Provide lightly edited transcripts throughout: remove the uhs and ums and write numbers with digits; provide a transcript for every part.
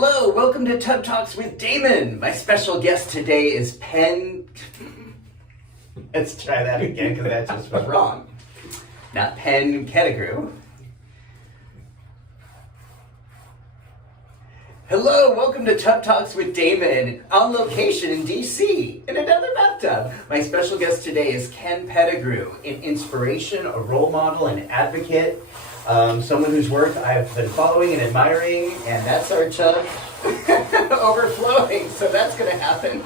Hello, welcome to Tub Talks with Damon. My special guest today is Let's try that again because that just was wrong. Not Ken Pettigrew. Hello, welcome to Tub Talks with Damon, on location in DC, in another bathtub. My special guest today is Ken Pettigrew, an inspiration, a role model, an advocate, someone whose work I've been following and admiring, and that's our tub overflowing, so that's going to happen.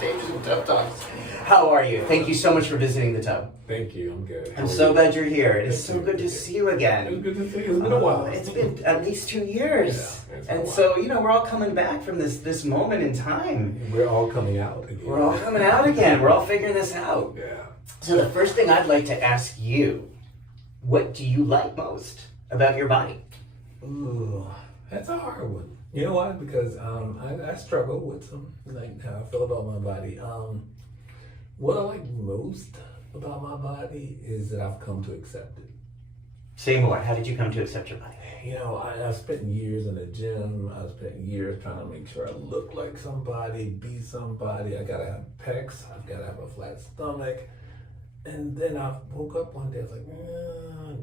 Damon's in Tub Talks. How are you? Thank you so much for visiting the tub. Thank you. I'm good. I'm so glad you're here. It is so good to see you again. It's good to see you. It's been a while. It's been at least 2 years. Yeah, and so, we're all coming back from this moment in time. We're all coming out again. We're all coming out again. We're all figuring this out. Yeah. So the first thing I'd like to ask you, what do you like most about your body? Ooh, that's a hard one. You know why? Because I struggle with some, like how I feel about my body. What I like most about my body is that I've come to accept it. Say more. How did you come to accept your body? I spent years in the gym. I spent years trying to make sure I look like somebody, be somebody. I gotta have pecs. I've gotta have a flat stomach. And then I woke up one day. I was like,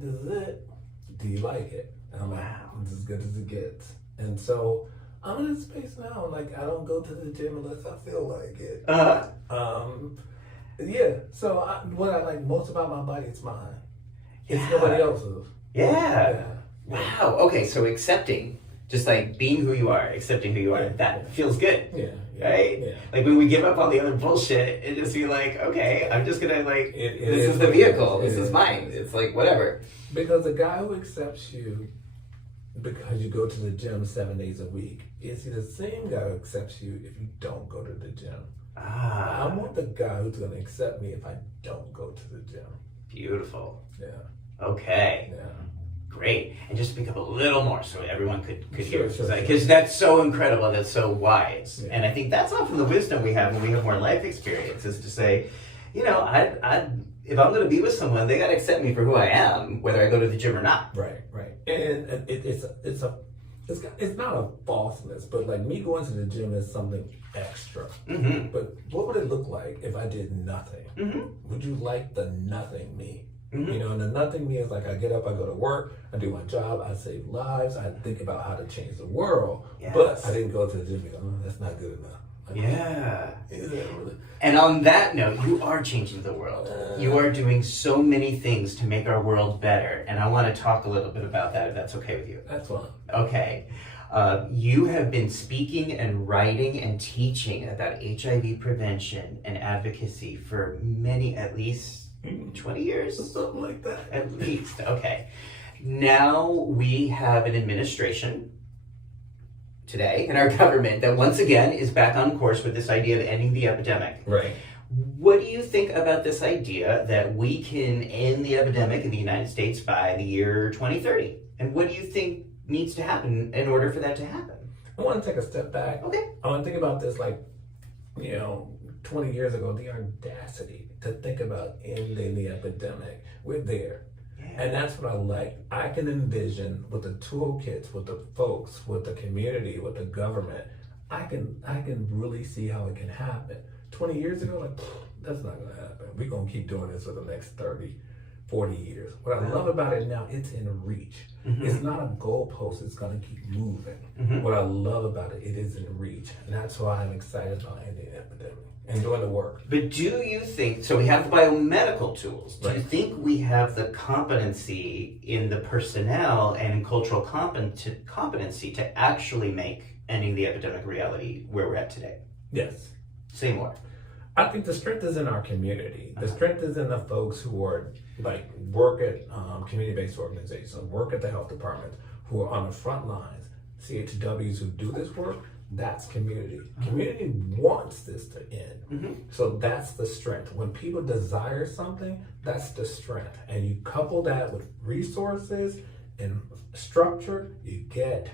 this is it. Do you like it? And I'm like, it's as good as it gets. And so I'm in a space now. Like I don't go to the gym unless I feel like it. Yeah, so what I like most about my body, it's mine. It's nobody else's. Yeah. Wow. Okay, so accepting, just like being who you are, accepting who you are, that feels good. Yeah. Right? Yeah. Like when we give up all the other bullshit and just be like, okay, I'm just gonna this is the vehicle, this is mine. It's like whatever. Because the guy who accepts you because you go to the gym 7 days a week, is he the same guy who accepts you if you don't go to the gym? I want the guy who's going to accept me if I don't go to the gym. Beautiful. Yeah. Okay. Yeah. Great. And just speak up a little more so everyone could hear. Sure. Because that's so incredible, that's so wise. Yeah. And I think that's often the wisdom we have when we have more life experience is to say, if I'm going to be with someone, they got to accept me for who I am, whether I go to the gym or not. Right. And it's not a falseness, but like me going to the gym is something extra. Mm-hmm. But what would it look like if I did nothing? Mm-hmm. Would you like the nothing me? Mm-hmm. And the nothing me is like I get up, I go to work, I do my job, I save lives, I think about how to change the world. Yes. But I didn't go to the gym and go, that's not good enough. Like, yeah. Is that really? And on that note, you are changing the world. You are doing so many things to make our world better. And I want to talk a little bit about that, if that's okay with you. That's fine. Okay. You have been speaking and writing and teaching about HIV prevention and advocacy for at least 20 years? Something like that. At least. Okay. Now we have an administration today in our government that once again is back on course with this idea of ending the epidemic. Right. What do you think about this idea that we can end the epidemic in the United States by the year 2030? And what do you think needs to happen in order for that to happen? I want to take a step back. Okay. I want to think about this 20 years ago, the audacity to think about ending the epidemic. We're there. And that's what I like. I can envision with the toolkits, with the folks, with the community, with the government, I can really see how it can happen. 20 years ago, that's not going to happen. We're going to keep doing this for the next 30, 40 years. What I love about it now, it's in reach. Mm-hmm. It's not a goalpost. It's going to keep moving. Mm-hmm. What I love about it, it is in reach. And that's why I'm excited about ending the epidemic and doing the work. But do you think, so we have the biomedical tools, do you think we have the competency in the personnel and in cultural competency to actually make ending the epidemic reality where we're at today? Yes. Say more. I think the strength is in our community. The strength is in the folks who are work at community-based organizations, work at the health department, who are on the front lines, CHWs who do this work. That's community. Community wants this to end. Mm-hmm. So that's the strength. When people desire something, that's the strength. And you couple that with resources and structure, you get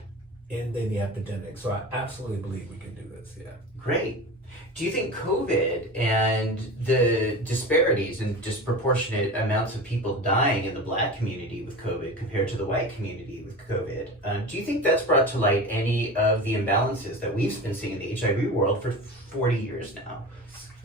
ending the epidemic. So I absolutely believe we can do this, yeah. Great. Do you think COVID and the disparities and disproportionate amounts of people dying in the Black community with COVID compared to the white community with COVID, do you think that's brought to light any of the imbalances that we've been seeing in the HIV world for 40 years now?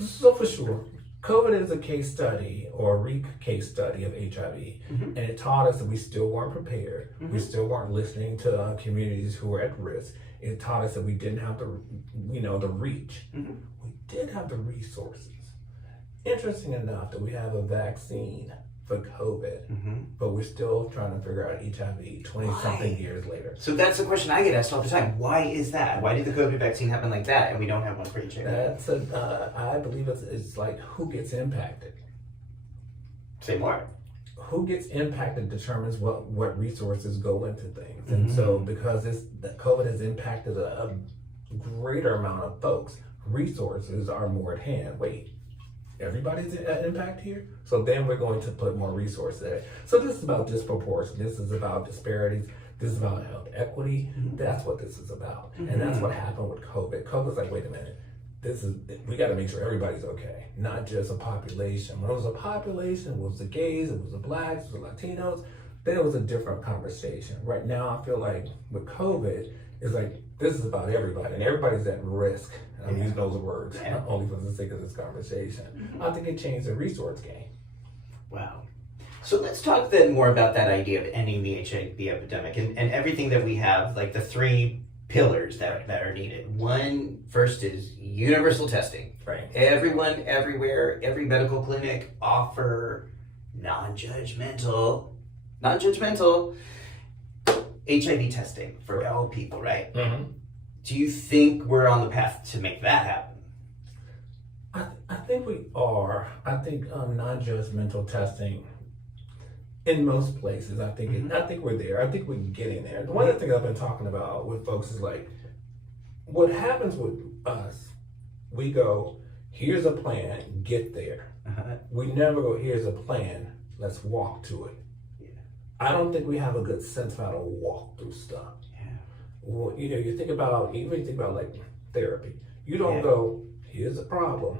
So for sure, COVID is a case study or a re-case study of HIV, and it taught us that we still weren't prepared. We still weren't listening to communities who were at risk. It taught us that we didn't have the reach. We did have the resources. Interesting enough that we have a vaccine for COVID, but we're still trying to figure out HIV 20-something years later. So that's the question I get asked all the time. Why is that? Why did the COVID vaccine happen like that and we don't have one for HIV? I believe it's like who gets impacted. Say more. Who gets impacted determines what resources go into things. And so because COVID has impacted a greater amount of folks, resources are more at hand. Wait, everybody's at impact here? So then we're going to put more resources there. So this is about disproportion. This is about disparities. This is about health equity. That's what this is about. And that's what happened with COVID. COVID's like, wait a minute. We got to make sure everybody's okay, not just a population. When it was a population, it was the gays, it was the blacks, it was the Latinos, then it was a different conversation. Right now, I feel like with COVID, it's like, this is about everybody, and everybody's at risk. I'm using those words, only for the sake of this conversation. I think it changed the resource game. Wow. So let's talk then more about that idea of ending the HIV epidemic and everything that we have, like the three pillars that are needed. One, first is universal testing. Right. Everyone, everywhere, every medical clinic offer non-judgmental HIV testing for all people, right? Do you think we're on the path to make that happen? I think we are. I think non-judgmental testing in most places, I think we're there. I think we're getting there. One of the things I've been talking about with folks is like, what happens with us, we go, here's a plan, get there. We never go, here's a plan, let's walk to it. I don't think we have a good sense of how to walk through stuff. Well, you think about like therapy. You don't go, here's a problem,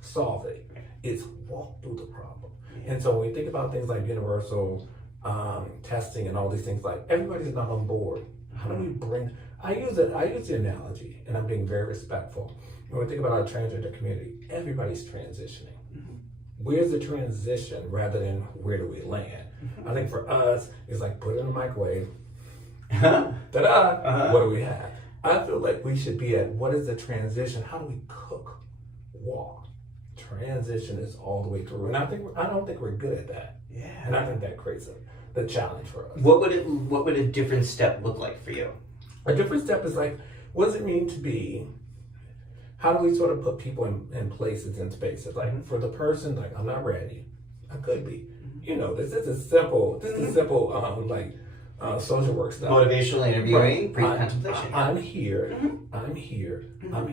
solve it. It's walk through the problem. And so when we think about things like universal testing and all these things, like everybody's not on board. How do we bring? I use the analogy, and I'm being very respectful. When we think about our transgender community, everybody's transitioning. Where's the transition rather than where do we land? I think for us, it's like put it in the microwave. Ta-da! What do we have? I feel like we should be at what is the transition? How do we cook, walk? Transition is all the way through, and I don't think we're good at that. And I think that creates the challenge for us. What would a different step look like for you? A different step is like, what does it mean to be? How do we sort of put people in places and spaces? Like for the person, like I'm not ready. I could be. This is a simple. Social work stuff. Motivational interviewing, pre-contemplation. I'm here.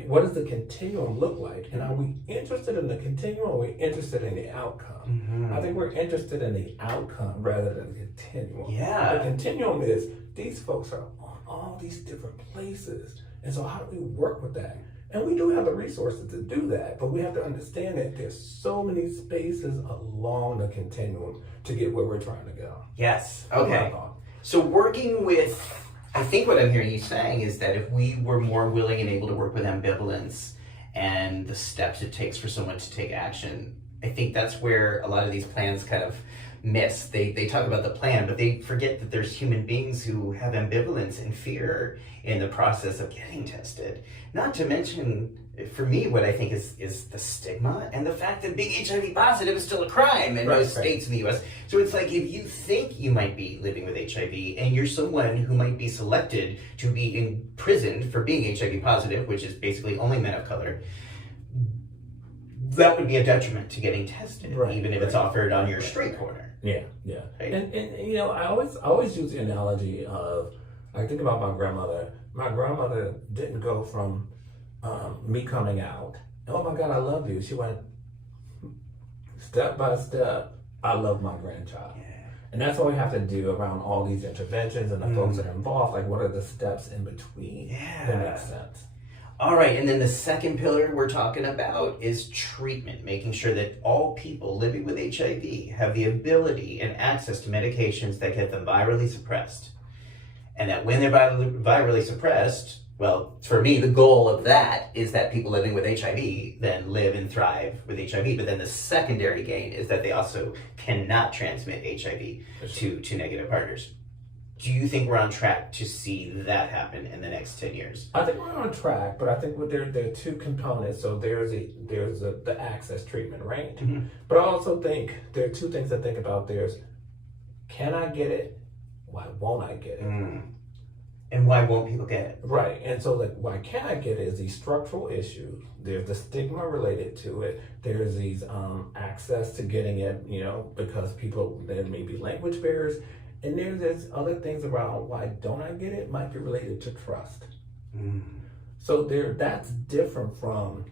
What does the continuum look like? And are we interested in the continuum or are we interested in the outcome? I think we're interested in the outcome rather than the continuum. The continuum is these folks are on all these different places. And so how do we work with that? And we do have the resources to do that, but we have to understand that there's so many spaces along the continuum to get where we're trying to go. Yes. Okay. So working with, I think what I'm hearing you saying is that if we were more willing and able to work with ambivalence and the steps it takes for someone to take action, I think that's where a lot of these plans kind of miss. They talk about the plan, but they forget that there's human beings who have ambivalence and fear in the process of getting tested. Not to mention, for me, what I think is the stigma and the fact that being HIV positive is still a crime in most states in the US. So it's like if you think you might be living with HIV and you're someone who might be selected to be imprisoned for being HIV positive, which is basically only men of color, that would be a detriment to getting tested, even if it's offered on your street corner. Right? And I always use the analogy of, I think about my grandmother. My grandmother didn't go from me coming out, oh my God, I love you. She went step by step, I love my grandchild. And that's what we have to do around all these interventions and the folks that are involved. Like, what are the steps in between that make sense? All right, and then the second pillar we're talking about is treatment, making sure that all people living with HIV have the ability and access to medications that get them virally suppressed. And that when they're virally suppressed, well, for me, the goal of that is that people living with HIV then live and thrive with HIV. But then the secondary gain is that they also cannot transmit HIV to negative partners. Do you think we're on track to see that happen in the next 10 years? I think we're on track, but I think there are two components. So there's the access treatment, right? Mm-hmm. But I also think there are two things to think about. There's, can I get it? Why won't I get it? And why won't people get it? Right. And so, like, why can't I get it is these structural issues. There's the stigma related to it. There's these access to getting it, because there may be language barriers. And there's other things around why don't I get it might be related to trust. So that's different from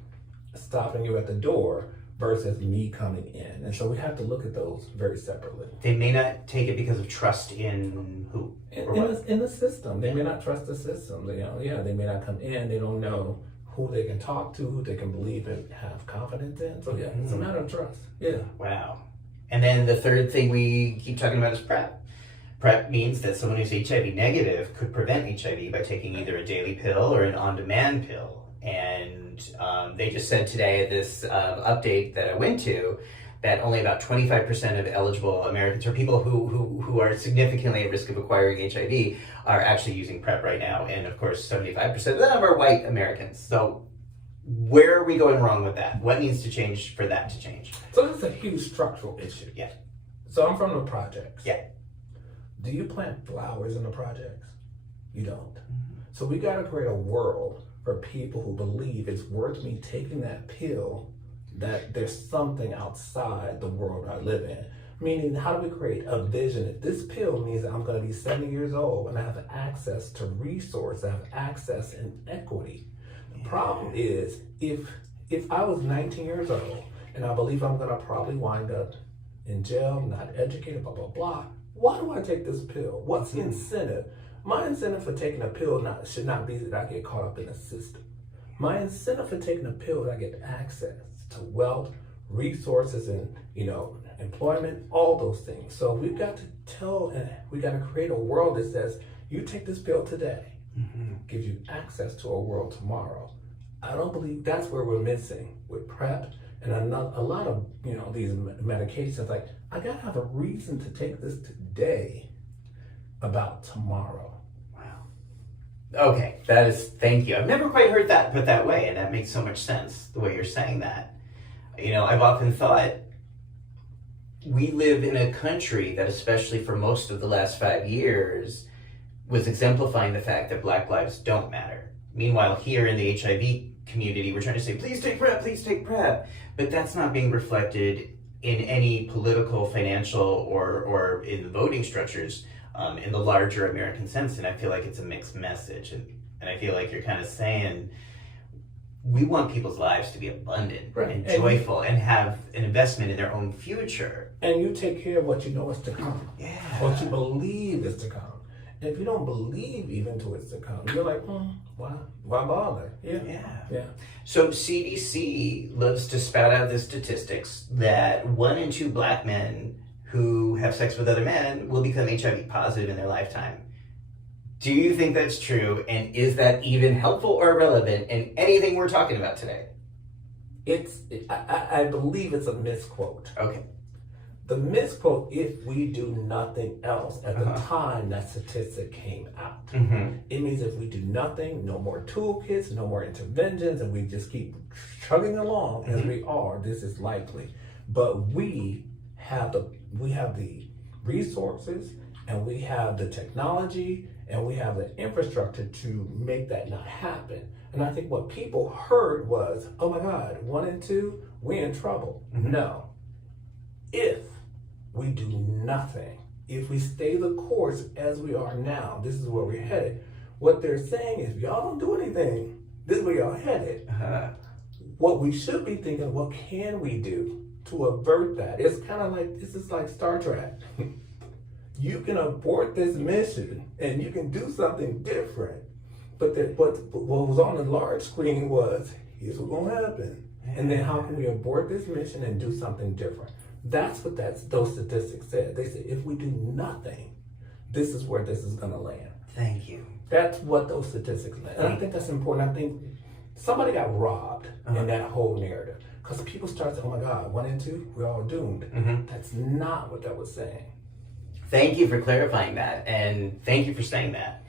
stopping you at the door versus me coming in. And so we have to look at those very separately. They may not take it because of trust in who? In the system. They may not trust the system. They may not come in. They don't know who they can talk to, who they can believe and have confidence in. So it's a matter of trust. Yeah. Wow. And then the third thing we keep talking about is PrEP. PrEP means that someone who's HIV negative could prevent HIV by taking either a daily pill or an on-demand pill. And they just said today at this update that I went to that only about 25% of eligible Americans, or people who are significantly at risk of acquiring HIV, are actually using PrEP right now. And of course, 75% of them are white Americans. So where are we going wrong with that? What needs to change for that to change? So this is a huge structural issue. Yeah. So I'm from the projects. Yeah. Do you plant flowers in the projects? You don't. So we got to create a world for people who believe it's worth me taking that pill, that there's something outside the world I live in. Meaning, how do we create a vision? If this pill means that I'm going to be 70 years old and I have access to resource, I have access and equity. The problem is, if I was 19 years old and I believe I'm going to probably wind up in jail, not educated, blah, blah, blah, why do I take this pill? What's the incentive? My incentive for taking a pill should not be that I get caught up in the system. My incentive for taking a pill is that I get access to wealth, resources, and employment, all those things. So we've got to create a world that says, you take this pill today, gives you access to a world tomorrow. I don't believe that's where we're missing with PrEP and a lot of these medications. Like, I gotta have a reason to take this today about tomorrow. Wow. Okay, thank you. I've never quite heard that put that way, and that makes so much sense the way you're saying that. I've often thought we live in a country that, especially for most of the last 5 years, was exemplifying the fact that Black lives don't matter. Meanwhile, here in the HIV community, we're trying to say, please take PrEP, please take PrEP. But that's not being reflected in any political, financial, or in the voting structures in the larger American sense. And I feel like it's a mixed message. And I feel like you're kind of saying, we want people's lives to be abundant and joyful and have an investment in their own future. And you take care of what you know is to come. Yeah. What you believe is to come. And if you don't believe even to it's to come, you're like, why bother? Yeah. So CDC loves to spout out the statistics that 1 in 2 Black men who have sex with other men will become HIV positive in their lifetime. Do you think that's true? And is that even helpful or relevant in anything we're talking about today? I believe it's a misquote. Okay. The misquote, if we do nothing else at the time that statistic came out. It means if we do nothing, no more toolkits, no more interventions, and we just keep chugging along as we are, this is likely. But we have the resources, and we have the technology, and we have the infrastructure to make that not happen. And I think what people heard was, oh my God, 1 and 2, we're in trouble. No. If we do nothing, if we stay the course as we are now, this is where we're headed. What they're saying is, if y'all don't do anything, this is where y'all headed. What we should be thinking, what can we do to avert that? It's kind of like, this is like Star Trek. You can abort this mission and you can do something different. But what was on the large screen was, here's what's going to happen. And then how can we abort this mission and do something different? That's what those statistics said. They said, if we do nothing, this is where this is going to land. Thank you. That's what those statistics land. And I think that's important. I think somebody got robbed in that whole narrative. Because people start saying, oh my God, 1 and 2, we're all doomed. That's not what that was saying. Thank you for clarifying that, and thank you for saying that.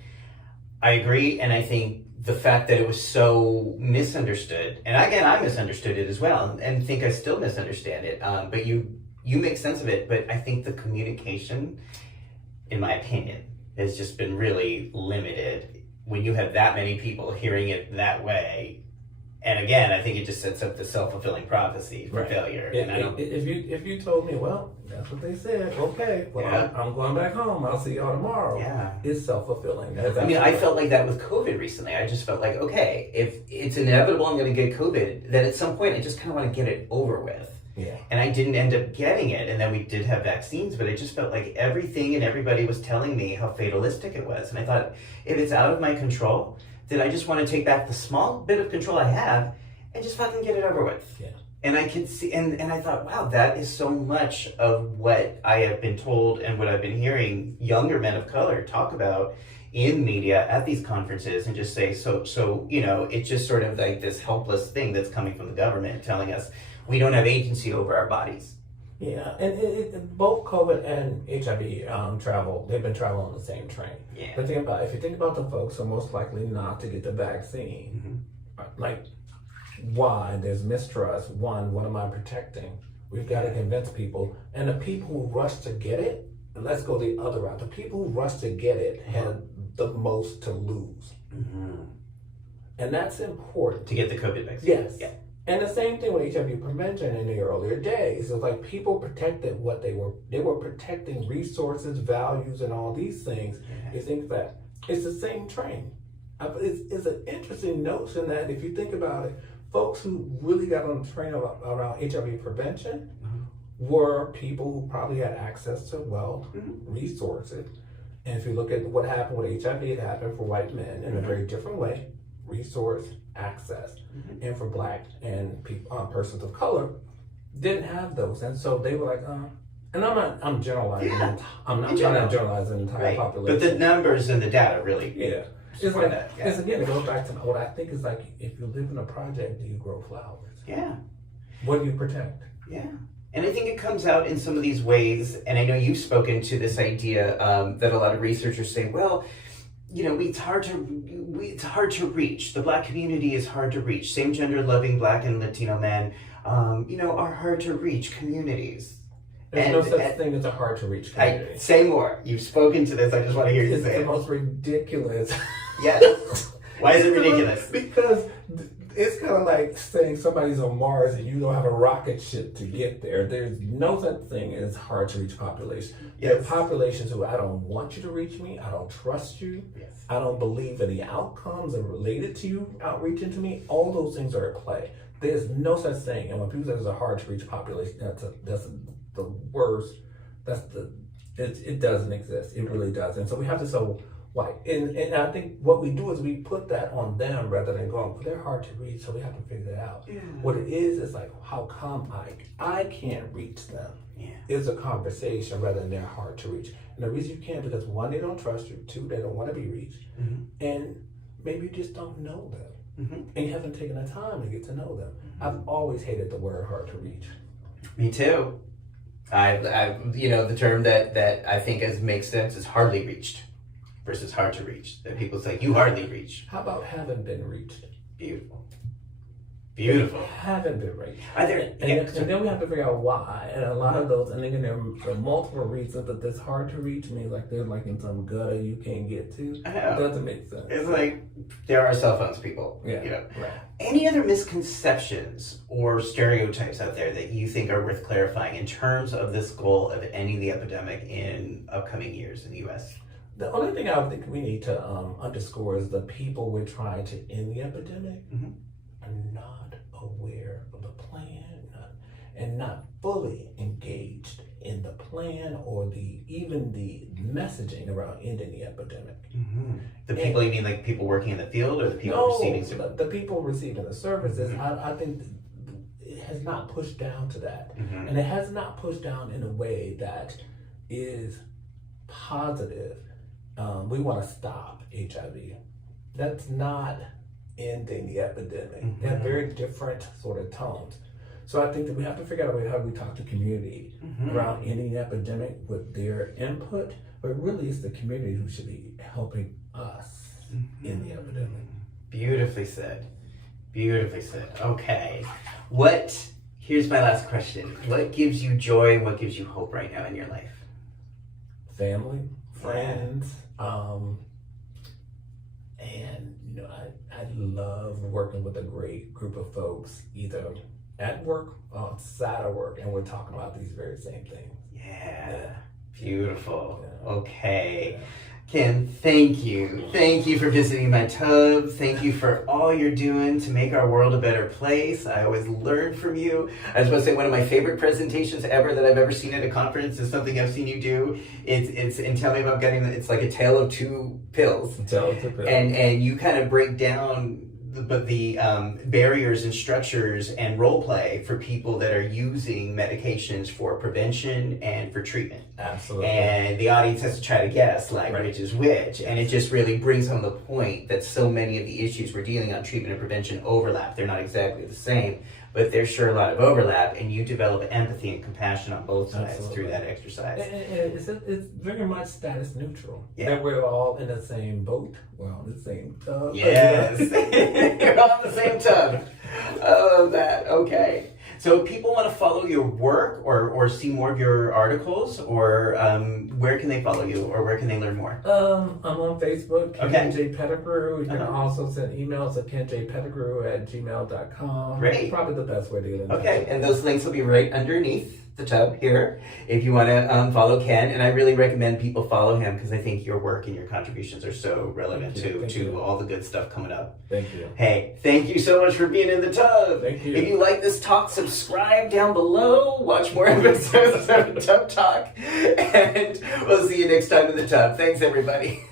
I agree, and I think the fact that it was so misunderstood, and again, I misunderstood it as well, and think I still misunderstand it, but you make sense of it, but I think the communication, in my opinion, has just been really limited when you have that many people hearing it that way. And again, I think it just sets up the self-fulfilling prophecy for failure. If you told me, well, that's what they said, okay, well, I'm going back home, I'll see y'all tomorrow. Yeah. It's self-fulfilling. I mean, I felt like that with COVID recently. I just felt like, okay, if it's inevitable I'm going to get COVID, then at some point I just kind of want to get it over with. Yeah. And I didn't end up getting it, and then we did have vaccines, but I just felt like everything and everybody was telling me how fatalistic it was. And I thought, if it's out of my control, then I just want to take back the small bit of control I have and just fucking get it over with. Yeah. And I could see, and I thought, wow, that is so much of what I have been told and what I've been hearing younger men of color talk about in media at these conferences, and just say, so it's just sort of like this helpless thing that's coming from the government telling us we don't have agency over our bodies. Yeah, and both COVID and HIV they've been traveling on the same train. Yeah. But if you think about the folks who are most likely not to get the vaccine, like, why? There's mistrust. What am I protecting? We've got to convince people. And the people who rush to get it, and let's go the other route, the people who rush to get it had the most to lose. And that's important. To get the COVID vaccine. Yes. Yeah. And the same thing with HIV prevention in the earlier days. It's like people protected what they were protecting resources, values, and all these things. You think that it's the same train. It's an interesting notion that if you think about it, folks who really got on the train around HIV prevention were people who probably had access to wealth, resources. And if you look at what happened with HIV, it happened for white men in a very different way. Resource, access. And for black and persons of color, didn't have those. And so they were like, and I'm generalizing. Yeah. I'm not trying to generalize the entire population. But the numbers and the data really. Yeah. It's like that. It's again, it goes back to what I think is like, if you live in a project, do you grow flowers? Yeah. What do you protect? Yeah. And I think it comes out in some of these ways, and I know you've spoken to this idea that a lot of researchers say, well, it's hard to reach. The black community is hard to reach. Same gender loving black and Latino men, are hard to reach communities. There's no such thing as a hard to reach community. Say more. You've spoken to this. I just want to hear you say it. It's the most ridiculous. Yes. Why is it ridiculous? Because it's kind of like saying somebody's on Mars and you don't have a rocket ship to get there. There's no such thing as hard to reach population. Yes. There are populations who I don't want you to reach me. I don't trust you. Yes. I don't believe that the outcomes are related to you outreaching to me. All those things are at play. There's no such thing. And when people say there's a hard to reach population, that's the worst. It doesn't exist. It really doesn't. So we have to so white. And I think what we do is we put that on them rather than going, well, they're hard to reach, so we have to figure that out. Yeah. What it is like, how come I can't reach them? Yeah. It's a conversation rather than they're hard to reach. And the reason you can't, because one, they don't trust you. Two, they don't want to be reached. And maybe you just don't know them. And you haven't taken the time to get to know them. I've always hated the word hard to reach. Me too. I the term that I think makes sense is hardly reached versus hard to reach. That people say, you hardly reach. How about haven't been reached? Beautiful. Haven't been reached. And then we have to figure out why. And a lot of those, and then there are multiple reasons that this hard to reach means like they're like in some gutter you can't get to. I know. It doesn't make sense. It's like there are cell phones, people. Yeah. Right. Any other misconceptions or stereotypes out there that you think are worth clarifying in terms of this goal of ending the epidemic in upcoming years in the U.S.? The only thing I think we need to underscore is the people we're trying to end the epidemic are not aware of the plan and not fully engaged in the plan or even the messaging around ending the epidemic. Mm-hmm. The people, you mean like people working in the field, or the people receiving services? The people receiving the services. I think it has not pushed down to that, and it has not pushed down in a way that is positive. We want to stop HIV. That's not ending the epidemic. They have very different sort of tones. So I think that we have to figure out a way how we talk to community around ending the epidemic with their input, but really it's the community who should be helping us in the epidemic. Beautifully said. Beautifully said. Okay. Here's my last question. What gives you joy and what gives you hope right now in your life? Family, friends, and I love working with a great group of folks, either at work or outside of work, and we're talking about these very same things. Yeah. Beautiful. Yeah. Okay. Ken, thank you. Thank you for visiting my tub. Thank you for all you're doing to make our world a better place. I always learn from you. I was going to say one of my favorite presentations ever that I've ever seen at a conference is something I've seen you do. It's and tell me about it's like a tale of two pills. And you kind of break down the barriers and structures and role play for people that are using medications for prevention and for treatment. Absolutely. And the audience has to try to guess which is which. Yes. And it just really brings home the point that so many of the issues we're dealing on treatment and prevention overlap. They're not exactly the same, but there's sure a lot of overlap, and you develop empathy and compassion on both sides through that exercise. And it's very much status neutral. Yeah. That we're all in the same boat. We're all in the same tub. Yes. You're all in the same tub. I love that. Okay. So if people want to follow your work or see more of your articles, or where can they follow you, or where can they learn more? I'm on Facebook, KenJPettigrew. You can Uh-huh. also send emails to KenJPettigrew@gmail.com. Great. Probably the best way to get in touch. Okay, and those links will be right underneath the tub here if you want to follow Ken. And I really recommend people follow him because I think your work and your contributions are so relevant to all the good stuff coming up. Thank you. Hey, thank you so much for being in the tub. Thank you. If you like this talk, subscribe down below. Watch more episodes of Tub Talk. And we'll see you next time in the tub. Thanks, everybody.